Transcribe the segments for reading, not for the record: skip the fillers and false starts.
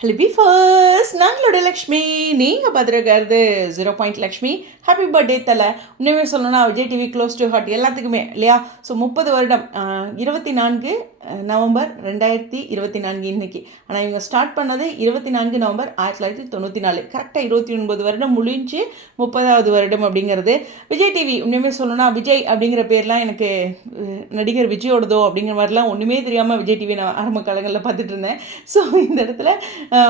Hello பீஃபர்ஸ் நாங்களோட Lakshmi நீங்கள் பார்த்துருக்கிறது 0 Lakshmi. Happy birthday தலை. உண்மையுமே சொல்லணும்னா Vijay TV close to heart எல்லாத்துக்குமே இல்லையா. ஸோ 30 வருடம் 24 நவம்பர் 2024 இன்னைக்கு. ஆனால் இவங்க ஸ்டார்ட் பண்ணது 24 நவம்பர் 1994. கரெக்டாக 29 வருடம் முடிஞ்சு 30வது வருடம் அப்படிங்கிறது. விஜய் டிவி உண்மையுமே சொல்லணும்னா விஜய் அப்படிங்கிற பேர்லாம் எனக்கு நடிகர் விஜயோடதோ அப்படிங்கிற மாதிரிலாம் ஒன்றுமே தெரியாமல் விஜய் டிவி நான் ஆரம்ப காலங்களில் பார்த்துட்டு இருந்தேன். ஸோ இந்த இடத்துல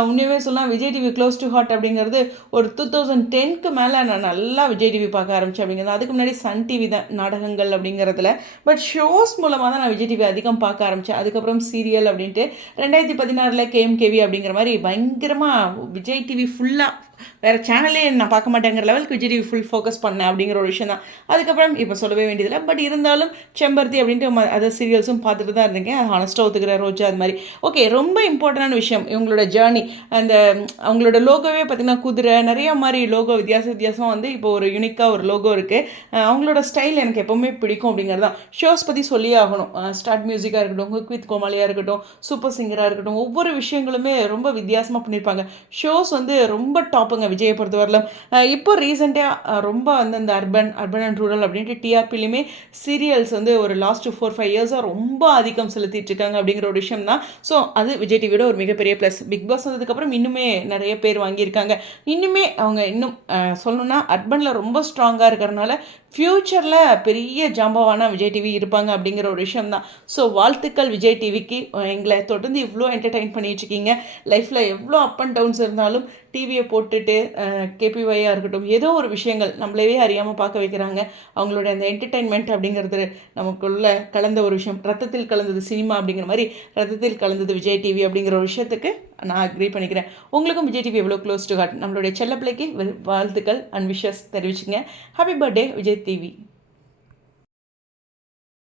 உண்மையுமே சொல்லலாம் Vijay TV close to heart அப்படிங்கிறது ஒரு 2010க்கு மேலே நான் நல்லா விஜய் டிவி பார்க்க ஆரம்பித்தேன் அப்படிங்கிறது. அதுக்கு முன்னாடி சன் டிவி தான் நாடகங்கள் அப்படிங்கிறதுல. பட் ஷோஸ் மூலமாக தான் நான் விஜய் டிவி அதிகம் பார்க்க ஆரம்பித்தேன். அதுக்கப்புறம் சீரியல் அப்படின்ட்டு 2016 கேஎம்கேவி அப்படிங்கிற மாதிரி பயங்கரமாக விஜய் டிவி ஃபுல்லாக வேறு சேனலே நான் பார்க்க மாட்டேங்கிற லெவலுக்கு விஜய் டிவி ஃபுல் ஃபோக்கஸ் பண்ணேன் அப்படிங்கிற ஒரு விஷயம் தான். அதுக்கப்புறம் இப்போ சொல்லவே வேண்டியதில்லை. பட் இருந்தாலும் செம்பருத்தி அப்படின்ட்டு அதை சீரியல்ஸும் பார்த்துட்டு தான் இருந்தீங்க. ஹானஸ்ட்டாக ஒத்துக்கிற ரோஜா அது மாதிரி. ஓகே, ரொம்ப இம்பார்ட்டண்டான விஷயம் இவங்களோட ஜேர்னி. அந்த அவங்களோட லோகோவே பார்த்திங்கன்னா குதிரை நிறைய மாதிரி லோகோ வித்தியாசம் வந்து இப்போ ஒரு யூனிக்காக ஒரு லோகோ இருக்குது. அவங்களோட ஸ்டைல் எனக்கு எப்போவுமே பிடிக்கும் அப்படிங்கிறது தான். ஷோஸ் பற்றி சொல்லியே ஆகணும். ஸ்டார்ட் மியூசிக்காக இருக்கட்டும், குக் வித் கோமாளியாக இருக்கட்டும், சூப்பர் சிங்கராக இருக்கட்டும், ஒவ்வொரு விஷயங்களுமே ரொம்ப வித்தியாசமாக பண்ணியிருப்பாங்க. ஷோஸ் வந்து ரொம்ப டாப்புங்க விஜயை பொறுத்தவரையிலும். இப்போ ரீசெண்டாக ரொம்ப வந்து அந்த அர்பன் அண்ட் ரூரல் அப்படின்ட்டு டிஆர்பிலையுமே சீரியல்ஸ் வந்து ஒரு லாஸ்ட் 4-5 இயர்ஸாக ரொம்ப ஆதிக்கம் செலுத்திட்டு இருக்காங்க அப்படிங்கிற ஒரு விஷயம் தான். ஸோ அது விஜய் டிவியோட ஒரு மிகப்பெரிய ப்ளஸ். பிக் பாஸ் வந்ததுக்கப்புறம் இன்னுமே நிறைய பேர் வாங்கியிருக்காங்க. இன்னுமே அவங்க இன்னும் சொல்லணும்னா அர்பனில் ரொம்ப ஸ்ட்ராங்காக இருக்கிறனால ஃப்யூச்சரில் பெரிய ஜாம்பவானா விஜய் டிவி இருப்பாங்க அப்படிங்கிற ஒரு விஷயம் தான். ஸோ வாழ்த்துக்கள் விஜய் டிவிக்கு. எங்களை தொடர்ந்து இவ்வளோ என்டர்டெயின் பண்ணிகிட்ருக்கீங்க. லைஃப்பில் எவ்வளோ அப் அண்ட் டவுன்ஸ் இருந்தாலும் டிவியை போட்டுட்டு கேபிஒய்யாக இருக்கட்டும், ஏதோ ஒரு விஷயங்கள் நம்மளவே அறியாமல் பார்க்க வைக்கிறாங்க. அவங்களோட அந்த என்டர்டெயின்மெண்ட் அப்படிங்கிறது நமக்குள்ள கலந்த ஒரு விஷயம். ரத்தத்தில் கலந்தது சினிமா அப்படிங்கிற மாதிரி ரத்தத்தில் கலந்தது விஜய் டிவி அப்படிங்கிற ஒரு விஷயத்துக்கு நான் அக்ரி பண்ணிக்கிறேன். உங்களுக்கும் விஜய் டிவி எவ்வளோ க்ளோஸ் டு ஹார்ட். நம்மளுடைய செல்ல பிள்ளைக்கு வாழ்த்துக்கள் அண்ட் விஷஸ் தெரிவிச்சுங்க. Happy birthday Vijay TV.